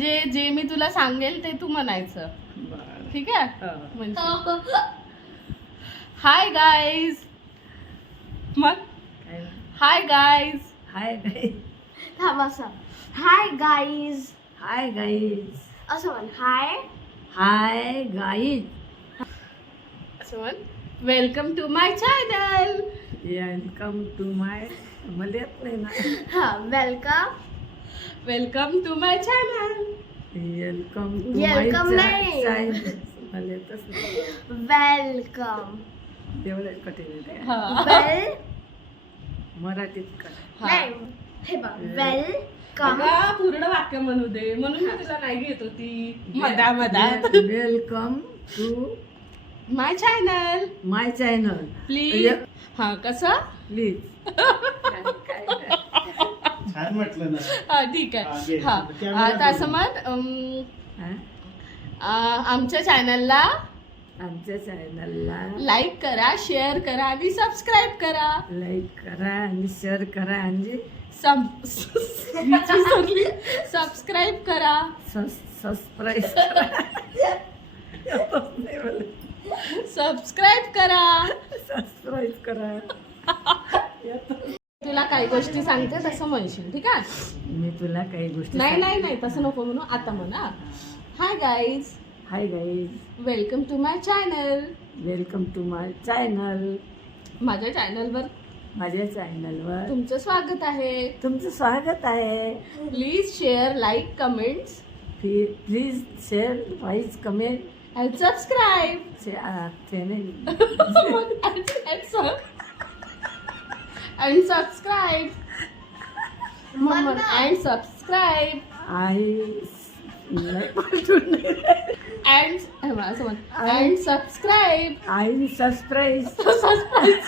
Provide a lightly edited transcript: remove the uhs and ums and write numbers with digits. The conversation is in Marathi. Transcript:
म्हणजे जे मी तुला सांगेल ते तू म्हणायचं. ठीक आहे. म्हणजे हाय गाईज. मग hi guys. Hi guys. Hi guys. Hi guys. असं म्हण. Hi hi guys. असं म्हण. Welcome to my channel. Welcome to my. मला येत नाही ना. हा welcome. Welcome to my channel. Welcome to Welcome my नाही. चॅनल. मला येतच नाही. वेलकम. तेवढं कठीण आहे. हा. वेल मराठीत कर. नाही हे बघ. वेलकम. अगं, पूर्ण वाक्य म्हणू दे म्हणून मी तुला नाही घेत होती मधा welcome to my channel. My channel. Please. हा कसं. प्लीज. छान म्हटलं ना. हा ठीक आहे. हा आता असं म्हण. आमच्या चॅनलला आमच्या चॅनलला लाईक करा, शेअर करा आणि सबस्क्राईब करा. लाईक करा आणि शेअर करा आणि सबस्क्राईब करा. सबस्क्राईब करा. सबस्क्राईब करा. सबस्क्राईब करा. तुला काही गोष्टी सांगते तसं म्हणशील. ठीक आहे. मी तुला काही गोष्टी नाही तसं नको म्हणू. आता म्हणा. Hi guys. Hi guys. Welcome to my channel. Welcome to my channel. माझ्या चॅनलवर माझ्या चॅनलवर तुमचं स्वागत आहे. तुमचं स्वागत आहे. Please share, like, comments please share, wise comment and subscribe. And subscribe. And subscribe. And subscribe. Subscribe. Subscribe.